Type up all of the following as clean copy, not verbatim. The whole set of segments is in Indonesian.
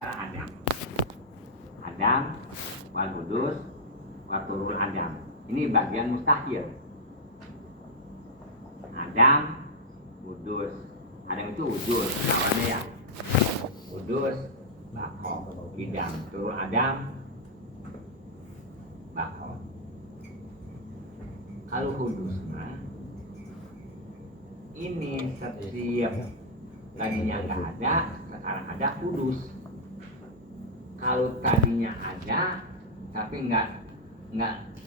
Adam. Adam, wal Kudus, wa turul Adam. Ini bagian mustahil. Adam, Kudus. Adam itu wujud, lawannya ya. Kudus, bako, idam. Turul Adam, bako. Kalau kudus, nah, ini setiap tadinya nggak ada, sekarang ada kudus. Kalau tadinya ada tapi nggak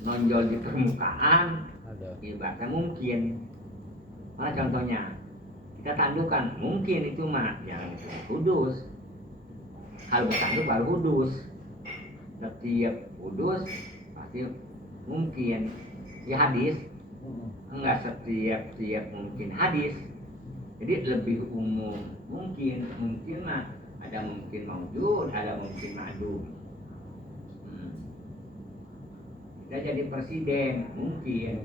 nonjol di permukaan, ibaratnya mungkin. Mana contohnya? Kita tandukan, mungkin itu mah yang kudus. Kalau bertanduk baru kudus. Setiap kudus pasti mungkin. Ya hadis, enggak setiap mungkin hadis. Jadi lebih umum mungkin mah ada mungkin maujud, ada mungkin ma'dum. Kita jadi presiden mungkin,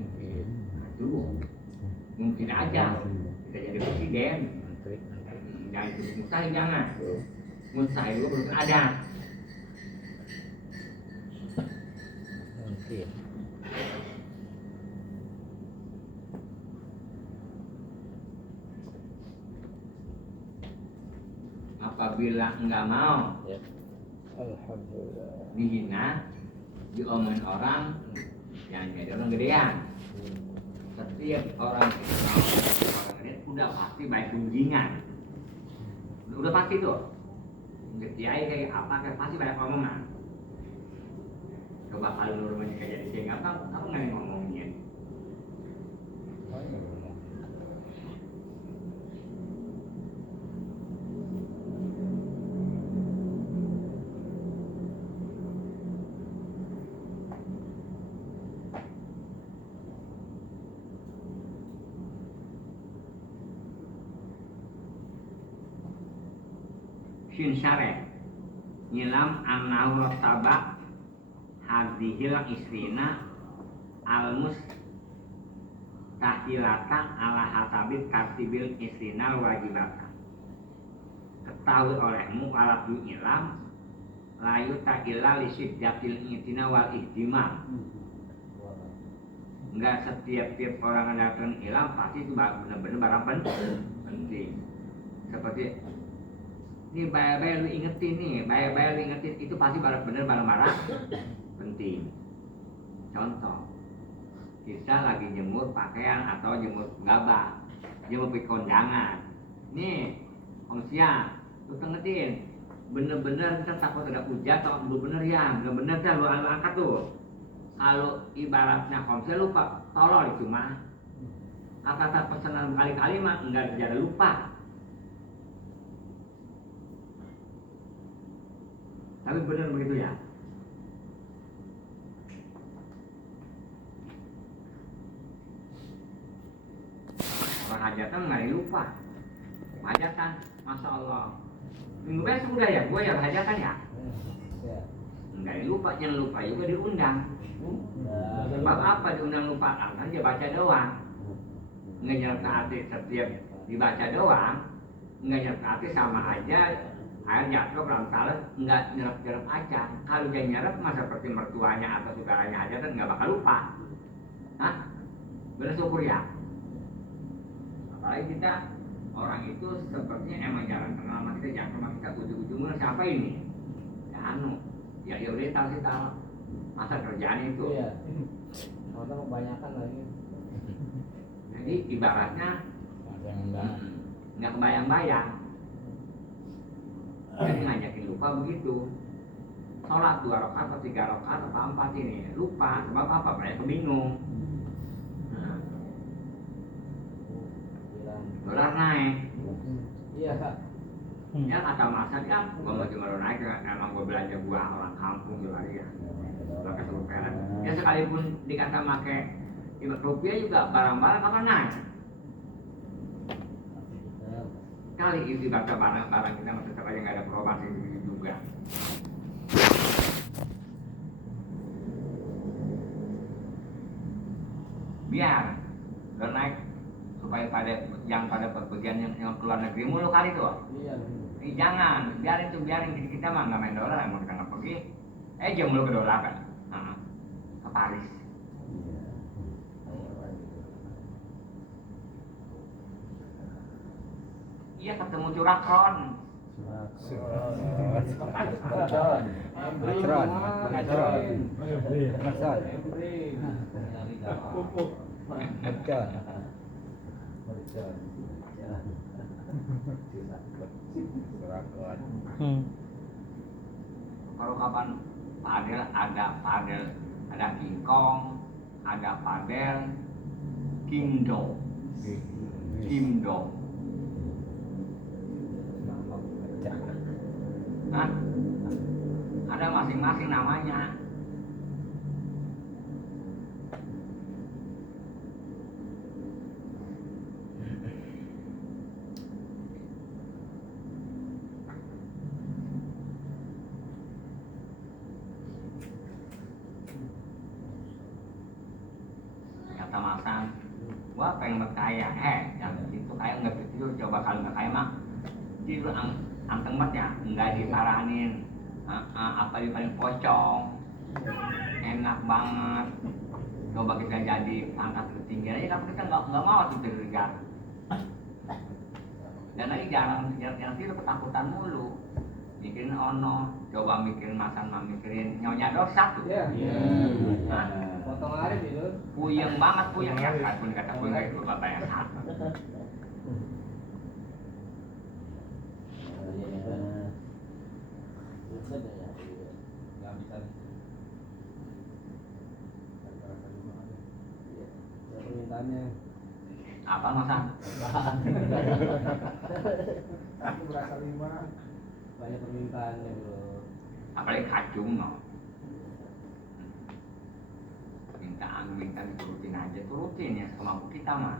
itu mungkin aja kita jadi presiden. Jangan itu mustahil, jangan. Mustahil itu belum ada. Mungkin. Apabila enggak mau dihina, diomongin orang, yang jadi orang gedean. Setiap orang gedean udah pasti baik gunjingan. Udah pasti tuh. Kiai kayak apa kayak pasti banyak omongan. Coba kalau normalnya kayak jadi apa nggak ngomongnya. Shin syareh nyilam annahu rotabak hadhil isrina almus tahilata ala hasabit tartibil isrinal wajibata. Ketahui olehmu kalau nyilam layu takila lisiddatil itina wal ihtimal. Enggak setiap orang yang datang ilam pasti itu benar-benar barang penting. Seperti ini bayar-bayar lu ingetin nih, bayar-bayar lu ingetin itu pasti benar barang-barang penting. Contoh, kita lagi jemur pakaian atau jemur gabah, jemur kondangan. Nih, siang, lu ingetin, bener-bener kita takut ada hujan atau bener-bener ya, bener-bener dah lu angkat tuh. Kalau ibaratnya siang lupa, tolol itu mah. Kata pesanan kali-kali mah enggak ada lupa. Tapi benar begitu ya. Orang hajatan nggak lupa. Hajatan, masya Allah. Minggu besok udah ya, gue ya hajatan ya. Nggak lupa, yang lupa juga diundang. Sebab apa diundang lupa? Karena dia baca doang. Nggak nyerap ke hati setiap dibaca doang. Nggak nyerap ke hati sama aja. Air jatuh dalam salah nggak nyerap aja. Kalau dia nyerap masa seperti mertuanya atau saudaranya aja kan nggak bakal lupa. Hah? Bener syukur ya. Apalagi kita orang itu sepertinya emang jarang kenal sama kita, jangan sama kita ujung-ujungnya siapa ini? Ya ya udah tahu. Masa kerjaan itu. Iya. Karena kebanyakan lagi. Jadi ibaratnya nggak kebayang-bayang. Jadi ngajakin lupa begitu. Sholat 2 rakaat atau 3 rakaat atau 4 ini lupa. Sebab apa? Banyak kebingung. Dolar naik. Iya kak. Ya kata masa dia, gua mau cuma naik. Emang gua belanja gua orang kampung juga ya. Gua kasih perak. Ya sekalipun dikata pakai rupiah juga barang-barang apa naik. Kali ini baca barang-barang kita masih tetap aja nggak ada perubahan begitu juga. Biar naik supaya pada yang pada perpergian yang keluar negeri mulu kali tuh. Iya. Jangan, biarin kita mah nggak main dolar, emang kita nggak pergi. Jam lu ke dolar kan, ke Paris. Iya ketemu curakron. Kalau kapan padel ada kingkong, ada padel, kimdo. Hah? Ada masing-masing namanya. Kata Masan, gua pengen berkaya. Yang itu kaya nggak itu coba kalau nggak kaya mah, itu anteng banget ya, nggak diparanin. Apa di paling pocong, enak banget. Coba kita jadi pangkat ketinggian aja, tapi kita nggak mau tuh dikejar. Dan lagi jarang itu ketakutan mulu. Mikirin ono, coba mikirin Masan, mikirin nyonya dosa tuh. Iya. Potong arif itu. Puyeng banget, ya kan pun kata puyeng itu bapak yang satu. Permintaannya Apa Masan? aku berasa 5 banyak permintaannya bro. Apalagi kacung no. Minta diturutin aja, turutin ya semampu kita mah.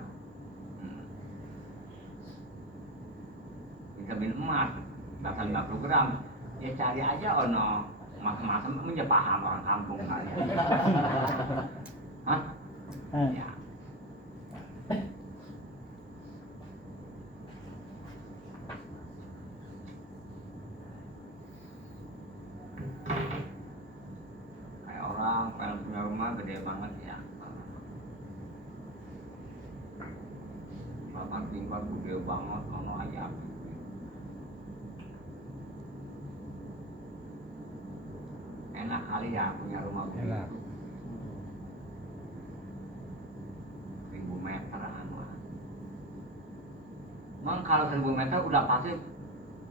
Minta beli emas, dasar 50 gram, ya cari aja ono macam-macam, ya paham orang kampung kali. Hah? Ya. Kayak orang kalau punya rumah gede banget ya. Makan tinggal gede banget, ono ayam. Enak kali ya punya rumah begitu. 1000 meter lah. Emang kalau 1000 meter udah pasti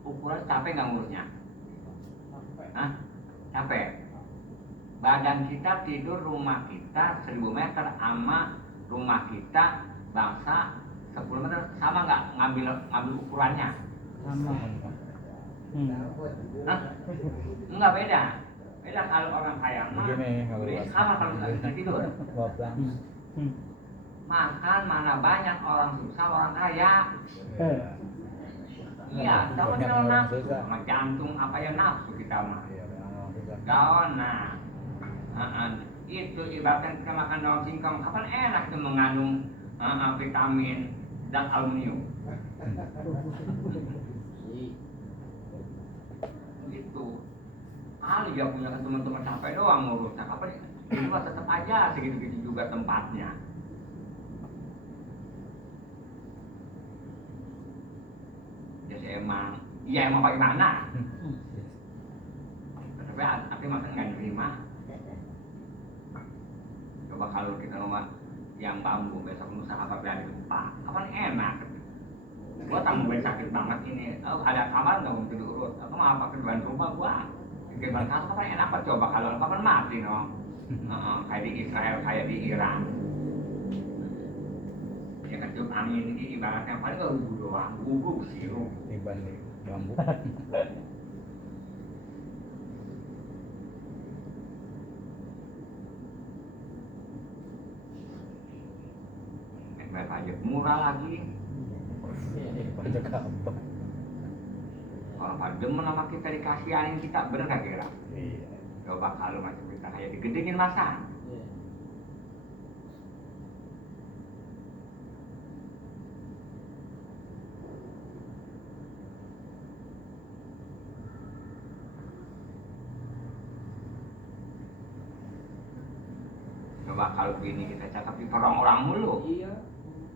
ukuran capek nggak ngurusnya? Hah? Capek? Badan kita tidur rumah kita 1000 meter sama rumah kita bangsa 10 meter sama nggak ngambil ukurannya? Sama. Hah? Enggak beda. Beda kalau orang kaya mah. Sama kalau nggak tidur. Makan mana banyak orang susah orang kaya. Iya, sama kalau nafsu, sama jantung apa ya nafsu kita mah. Daun, nah, itu ibaratnya kita makan daun singkong, kapan enak itu mengandung vitamin dan aluminium. Gitu. Kali dia punya teman-teman sampai doang ngurusnya, kapan itu mah tetap aja segitu-gitu juga tempatnya. Ya emang bagaimana? Tapi makan nggak nerima. Coba kalau kita rumah yang bambu besok lusa apa berani lupa, kapan enak? Gua tanggung sakit banget ini. Ada kamar nggak mau diurut? Aku mau apa kedua rumah gua? Kedua kasur kapan enak? Coba kalau kapan mati no? Kayak di Israel, kayak di Iran. Ya kecium angin ini ibaratnya paling gak gugur doang, gugur sirup dibanding bambu. Pajak murah lagi. Pajak apa? Kalau pada demen sama kita dikasihanin kita, bener gak kira? Iya. Coba kalau macam kita kayak digedengin masa. Coba kalau bini kita cakap di orang-orang mulu. Iya.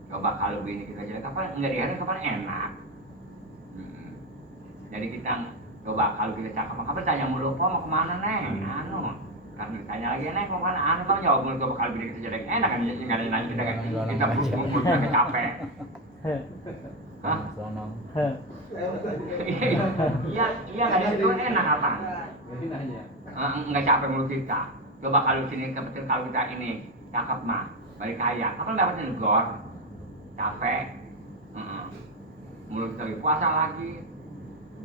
Coba kalau bini kita jelek kapan enggak dihargai kapan enak. Jadi kita coba kalau kita cakap kapan tanya mulu, "Po mau kemana neng?" Anu. Kami tanya lagi, "Neng mau kemana?" Anu kan jawab mulu coba kalau bini kita jelek enak kan enggak ada nanya kita kan kita pukul capek. Hah? Sonong. Iya kan itu enak apa? Jadi nanya. Enggak capek mulut kita. Coba kalau sini kebetulan kalau kita ini cakep mah balik kaya, kapan dapat negor? Capek. Mulut lagi puasa lagi.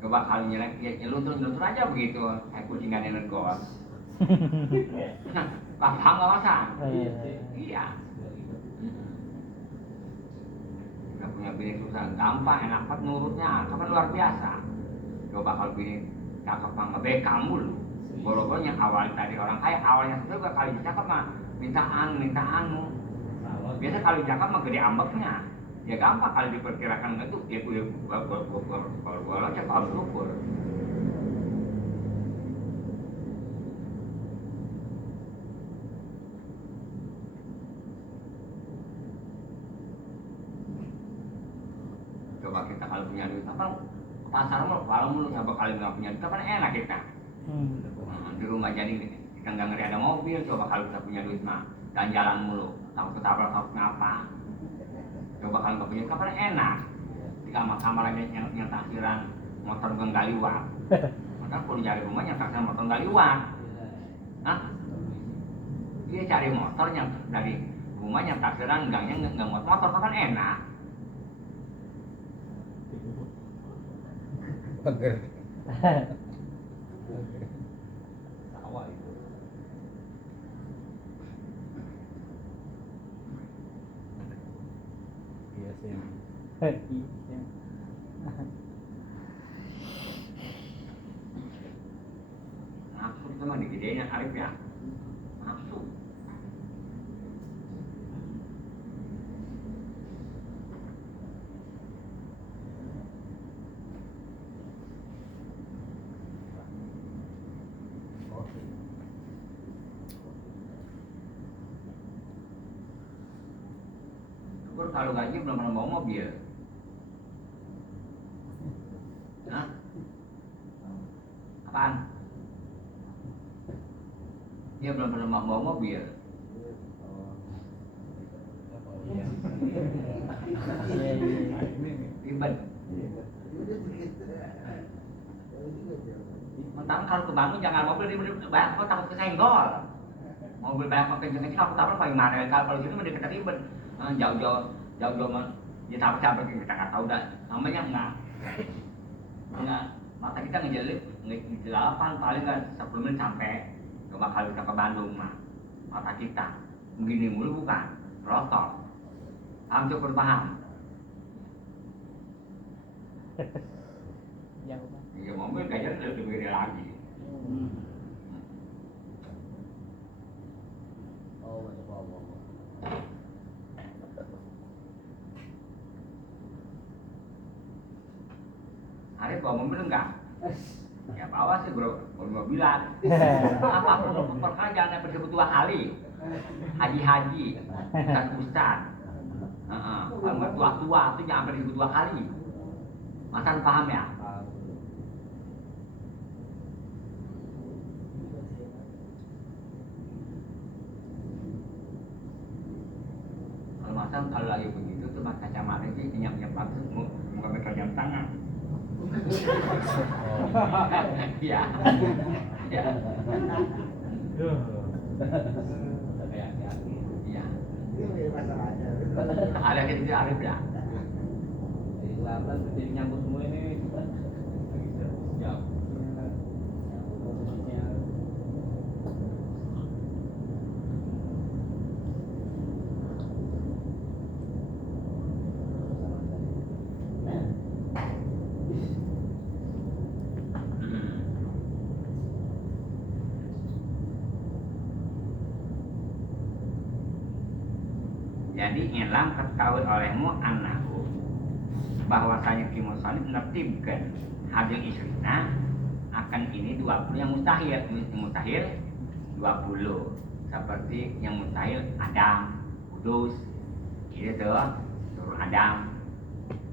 Coba kalau nyelek ya luntur aja begitu, kayak kucing gak ada negor. Paham nggak masa? Iya. Kita punya bini susah, gampang, enak banget nurutnya, kapan luar biasa. Coba kalau bini cakep mah ngebekam mulu. Boro-boro yang awal tadi orang kaya awalnya juga kali cakep mah minta anu. Biasa kalau cakep mah gede ambeknya. Ya gampang kalau diperkirakan itu ya gue aja kalau ukur. Coba kita kalau punya duit apa pasar mah kalau mulu coba kalau nggak punya duit kan enak kita. Di rumah jadi kita nggak ngeri ada mobil, coba kalau kita punya duit mah dan jalan mulu, takut ketabrak takut ngapa. Coba kalau nggak punya duit kan enak, di kamar aja yang taksiran motor galiwat. Maka perlu cari rumah yang taksiran motor galiwat. Hah? Dia cari motor yang dari rumah yang taksiran gangnya nggak muat motor kan enak. Peger. Sawah itu. Iya sih. Nafsu itu mah digedein Arif ya. Nafsu. Syukur kalau gaji belum pernah bawa mobil. Hah? Apaan? Dia belum pernah bawa mobil. Ribet. Mentang kalau ke Bandung jangan mobil banyak kok takut kesenggol. Mobil banyak kok kenceng-kenceng aku tahu bagaimana kalau sini mending kita ribet. Jauh-jauh mah dia capek-capek kita nggak tahu dah namanya enggak mata kita ngejelip ngejelapan paling kan 10 menit sampai coba kalau kita ke Bandung mah mata kita begini mulu bukan rotor paham cukup paham ya mobil kayaknya lebih gede lagi Arif bawa mobil enggak? Ya bawa sih bro, mobilan. Apa perlu perkara jangan bersebut 2 kali. Haji-haji, ustaz. Kalau nggak tua-tua itu jangan bersebut 2 kali. Masan paham ya? Kalau masan kalau lagi begitu tuh mas kacamata sih nyam-nyam bagus, muka mereka jam tangan. Iya. Ya. Iya. Ada gitu Arif ya. Jadi selatan jadi nyangkut semua ini. Ya. Jadi ilam ketahui olehmu anakku bahwasanya kimusalib menertibkan hadil istrina akan ini 20 yang mustahil 20 seperti yang mustahil Adam, Kudus, gitu turun Adam.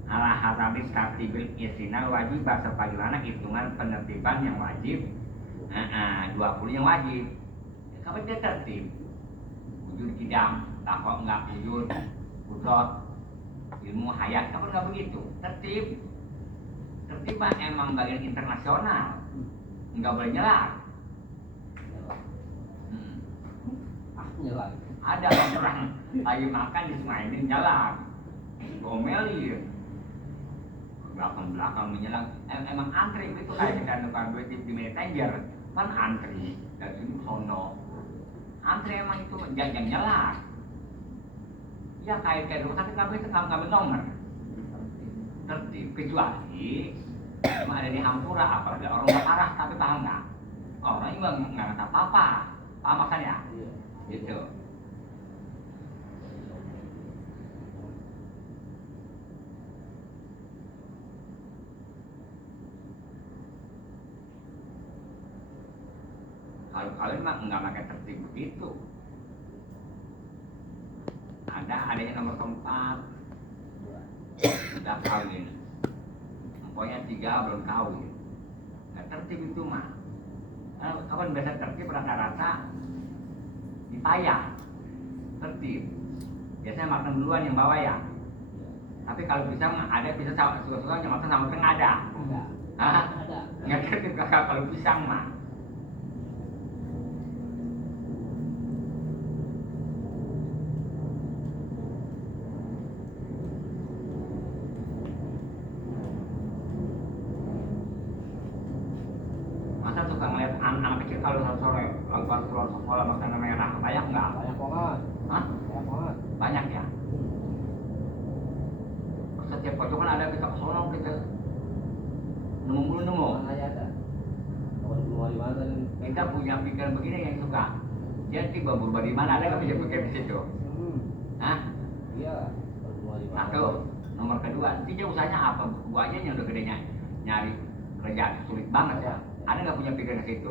Ala hasabi tartibil istina wajib sebagaimana hitungan penertiban yang wajib. 20 yang wajib. Kapan dia tertib? Wujud kidam, takwa enggak wujud, kudrat, ilmu hayat, kapan enggak begitu? Tertib. Tertib mah emang bagian internasional. Enggak boleh nyelak. Nyelak. Ada orang lagi makan di sungai ini nyelak. Gomelin. Belakang menyelang emang antri itu kayak kita nukar duit di messenger kan antri dari sini sono antri emang itu jangan nyelak ya kayak rumah sakit kami itu ngambil nomor tertib kecuali emang ada di Hampura apalagi orang nggak parah tapi paham nggak orang juga nggak ngerti apa-apa paham maksudnya gitu. Kalau kalian mah nggak pakai tertib begitu. Adanya nomor keempat udah kawin, pokoknya 3 belum kawin. Nggak tertib itu mah. Kapan biasa tertib rata-rata dipayah tertib. Biasanya makan duluan yang bawa ya. Tapi kalau pisang ada pisang suka-suka yang makan sama tengah ada. Hah? Ada. Nggak tertib kalau pisang mah. Suka ngeliat anak kecil kalau sore keluar sekolah makan merah banyak nggak? Banyak banget. Hah? Banyak banget. Banyak ya. Setiap waktu kan ada kita kesana kita nemu. Mana aja ada. Kalau di rumah di mana kan? Kita punya pikiran begini yang suka. Dia tiba berubah di mana ada nggak bisa pikir di situ? Hah? Iya. Kalau di rumah di mana? Satu. Nomor kedua, dia usahanya apa? Gua aja yang udah gedenya nyari kerjaan sulit banget ya. Ada nggak punya pikiran ke situ?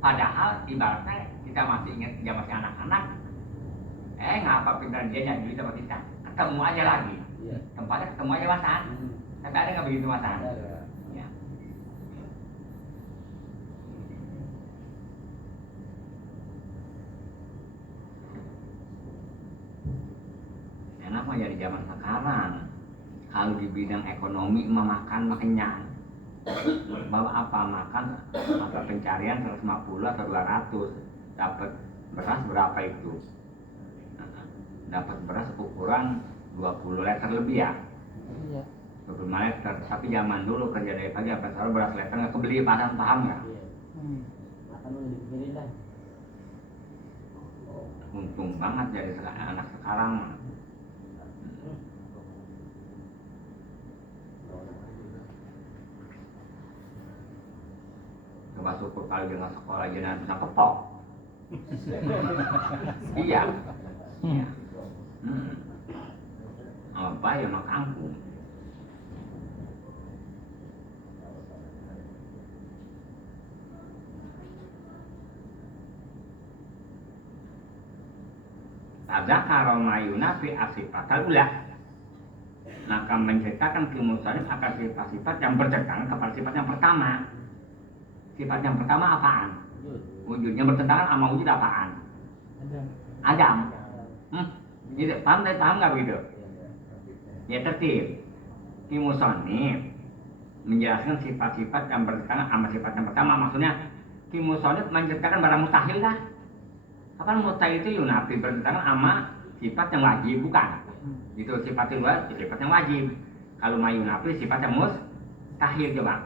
Padahal ibaratnya kita masih ingat dia masih anak-anak. Ngapa pikiran dia nyari duit sama kita? Ketemu aja lagi. Iya. Tempatnya ketemu aja masan. Tapi ada nggak begitu masan? Ada. Ya. Enak mah jadi zaman sekarang. Kalau di bidang ekonomi mah makan mah kenyang. Bawa apa makan mata pencarian 150 atau 200 dapat beras berapa itu dapat beras ukuran 20 liter lebih ya Iya. 25 liter tapi zaman dulu kerja dari pagi sampai sore beras liter nggak kebeli pasang paham nggak Makan lu dipikirin dah. untung banget jadi anak sekarang coba syukur kalau dia nggak sekolah aja nanti bisa kepok. Iya. Iya. Apa ya mak kampung. Tadzakara mayuna fi asifatal ula. Maka menceritakan kemusalim akan sifat-sifat yang bertentangan kepada sifat yang pertama. Sifat yang pertama apaan? Wujudnya bertentangan sama wujud apaan? Adam. Gitu, paham nggak begitu? Ya tertib. Kimusonif menjelaskan sifat-sifat yang bertentangan sama sifat yang pertama. Maksudnya Kimusonif menceritakan barang mustahil lah. Kapan mustahil itu yunafi bertentangan sama sifat yang wajib bukan? Itu sifat yang wajib, sifat yang wajib. Kalau mayunafi sifat yang mustahil coba.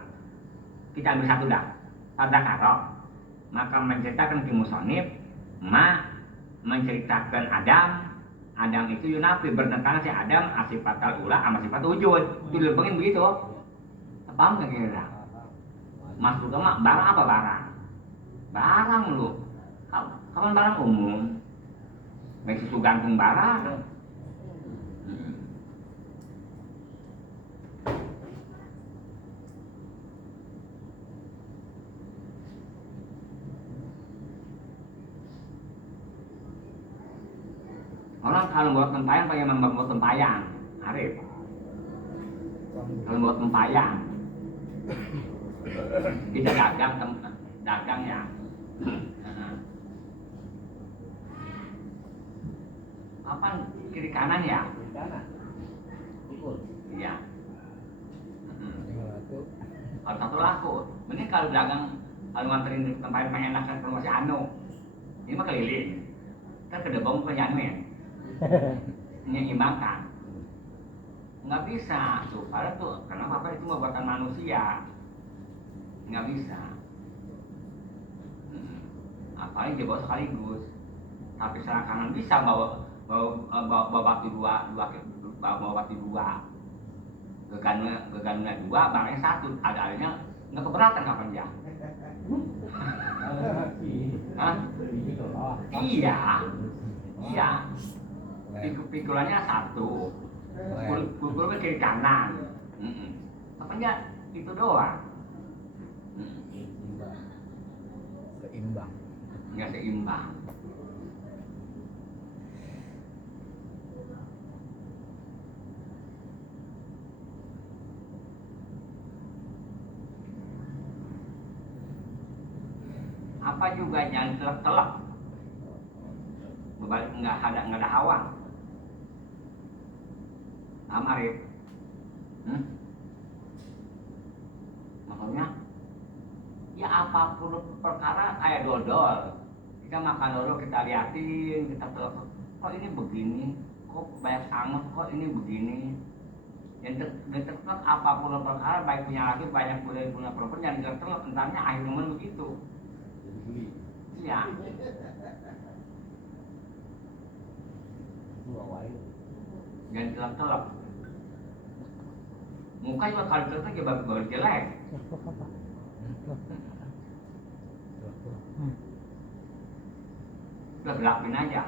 Kita ambil satu dah. Tadzakara maka menceritakan Kimusonif menceritakan Adam itu yunafi bertentangan si Adam asifatal ula sama sifat wujud. Itu dilempengin begitu. Paham nggak kira-kira? Maksudnya mah barang apa barang? Barang lu. Kapan barang umum? Baik susu gantung barang. Orang kalau buat tempayang pakai membuat tempayang, Arif. Kalau buat tempayang, kita dagang ya. Apa kiri kanan ya? Kiri kanan. Pukul. Iya. Tinggal aku. Kalau satu laku, mending kalau dagang, kalau nganterin di tempat yang enak kan kalau masih anu, ini mah keliling. Kan kedebong ke anu ya, menyeimbangkan. Nggak bisa, tuh, padahal tuh, kenapa apa itu mah buatan manusia, nggak bisa. Apalagi dia bawa sekaligus, tapi secara kanan bisa bawa batu dua, bawa batu dua. Gegannya dua, barangnya satu, ada alihnya nggak keberatan kapan dia? Hah? Iya, iya. Pikulannya satu, pukulnya kiri kanan. Apa enggak? Itu doang. Seimbang. Nggak seimbang. Apa juga jangan telak-telak, berbalik nggak ada hawa. Paham Arif? Maksudnya ya apapun perkara kayak dodol, kita makan dodol kita liatin, kita telak, kok ini begini, kok banyak anget, kok ini begini. Yang telak apapun perkara, baik punya laki banyak punya perempuan, jangan telak, entarnya akhir momen begitu. Iya. Jangan telak-telak. Muka juga kalau telak ya baru jelek. Udah gelapin aja.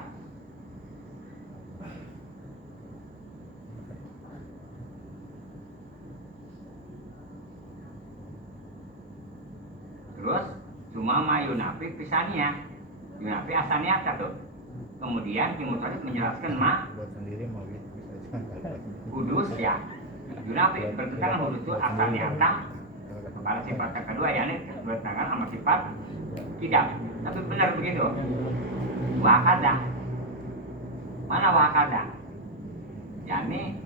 Terus Sumama Yunafik Pisania, Yunafik Asania satu. Kemudian Timur Tauhid menjelaskan Buat sendiri mau bisa. Kudus ya. Yunafik bertentangan kudus itu Asaniata pada sifat yang kedua ya ini bertentangan sama sifat tidak. Tapi benar begitu. Wahakada. Mana wahakada? Yani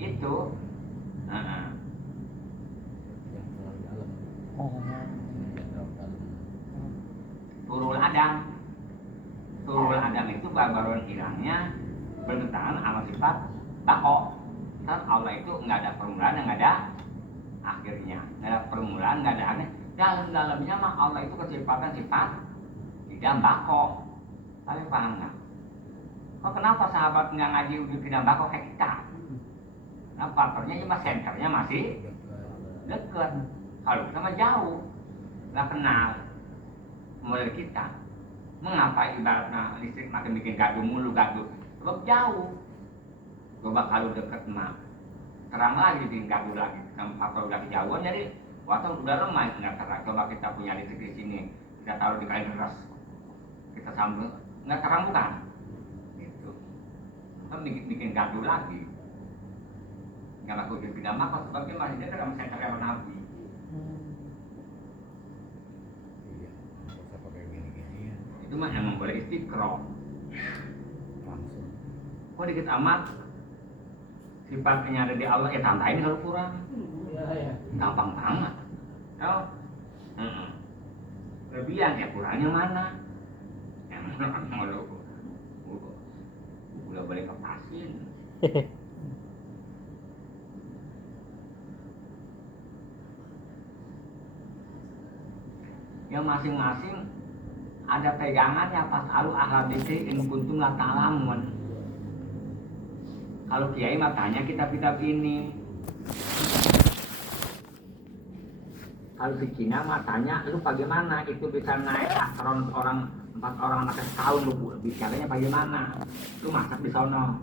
itu Turul Adam. Turul Adam itu baruan hilangnya bertentangan sama sifat bako. Kan Allah itu nggak ada permulaan, nggak ada akhirnya, nggak ada permulaan, nggak ada akhir. Dalamnya mah Allah itu kesifatan sifat tidak bako. Kalian paham nggak? Kok kenapa sahabat nggak ngaji udah tidak bako kayak kita? Nah partnernya cuma senternya masih dekat. Kalau kita mah jauh, nggak kenal mulai kita. Mengapa ibaratnya listrik makin bikin gaduh mulu gaduh? Sebab jauh. Coba kalau dekat mah terang lagi bikin gaduh lagi. Atau udah kejauhan jadi waktu udah lemah nggak terang. Coba kita punya listrik di sini, kita taruh di kain keras, kita sambung nggak terang bukan? Gitu. Kan bikin gaduh lagi. Nggak laku pindah maka sebabnya masih dekat sama senternya Nabi. Itu mah yang boleh istiqroh Langsung. kok dikit amat sifatnya ada di Allah ya tambahin kalau kurang gampang banget tau lebihan ya kurangnya mana yang udah boleh kepasin yang masing-masing ada pegangannya pas alu ahladisi in kuntum la ta'lamun. Kalau kiai mah tanya kitab-kitab ini. Kalau di Cina mah tanya lu bagaimana itu bisa naik akron orang 4 orang anak setahun lu bicaranya bagaimana? Lu masak di sono.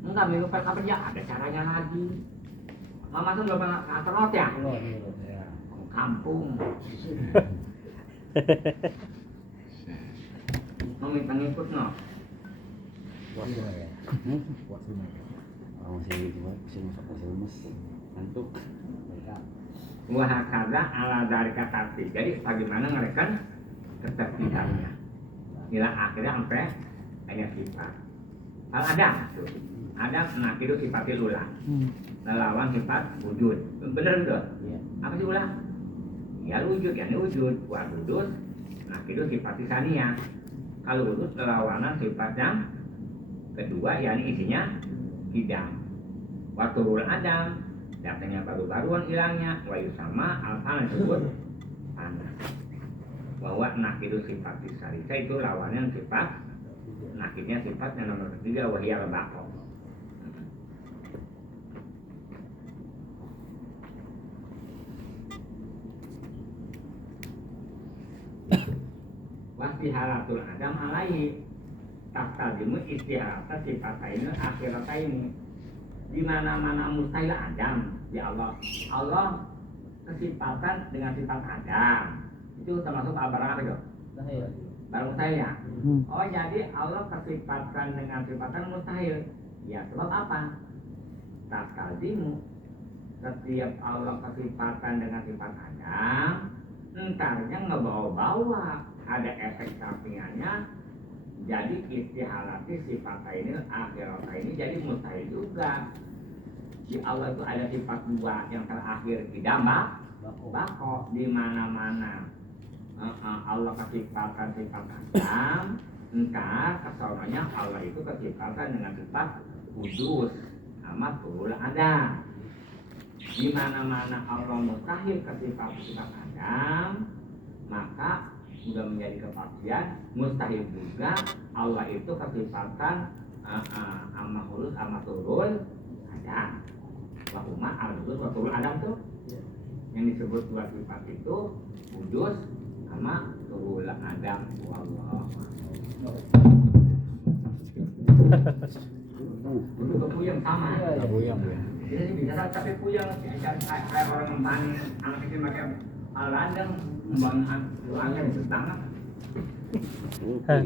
Enggak minum apa ya ada caranya lagi. Mama tuh belum pernah ke astronot ya? Ya. Kampung. Mau minta ngikut no. Puas cuma ya. Puas cuma ya. Orang masih itu bisa masak nasi lemes. Ngantuk. Wahakada ala dari kata arti. Jadi bagaimana ngerekan ketertibannya. Inilah akhirnya sampai hanya sifat. Kalau ada tuh, ada nakidu sifatil ulah. Melawan sifat wujud. Bener tuh? Iya. Apa sih ulah? Ya wujud, ya wujud. Wah wujud. Nakidu sifat saniyah. Kalau wujud kelawanan sifat yang kedua, yakni isinya tidak. Waktu adam datangnya baru-baruan hilangnya, wayu sama alfan disebut panas. Bahwa nakidu sifat sarisa itu lawannya sifat, nakidnya sifat yang nomor ketiga wahiyal bako. Wastiharatul adam alaihi taktadimu istiharata sifataini akhirataini. Di mana-mana mustahil Adam ya Allah. Allah kesifatan dengan sifat Adam itu termasuk barang apa itu? Mustahil. Barang mustahil ya. Oh jadi Allah kesifatan dengan sifatan mustahil. Ya sebab apa? Tatkalimu setiap Allah kesifatan dengan sifat Adam, entarnya ngebawa-bawa ada efek sampingannya. Jadi istihalati sifat ini akhirat ini jadi mustahil juga. Di Allah itu ada sifat dua yang terakhir tidak bako di mana-mana. Allah kesifatan sifat Adam, entar kesononya Allah itu kesifatan dengan sifat kudus sama turul ada. Di mana-mana Allah mustahil kesifat Adam, maka sudah menjadi kepastian mustahil juga Allah itu kesifatan makhluk sama turun ada. Wahuma al-turun wa turun adam tuh yang disebut dua sifat itu wujud sama turun adam. Wallah. Untuk puyeng sama. Buyang ya. Jadi bisa tapi puyeng kayak orang membangun anak kecil pakai aladang membangun ruangan itu tangan. Oke.